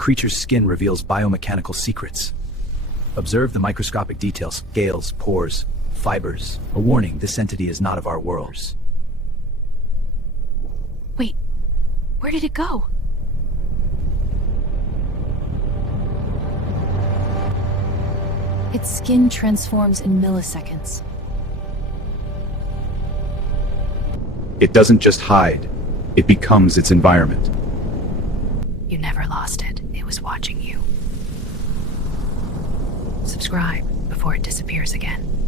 creature's skin reveals biomechanical secrets. Observe the microscopic details, scales, pores, fibers. A warning, this entity is not of our world. Wait, where did it go? Its skin transforms in milliseconds. It doesn't just hide, it becomes its environment. You never lost it. It was watching you. Subscribe before it disappears again.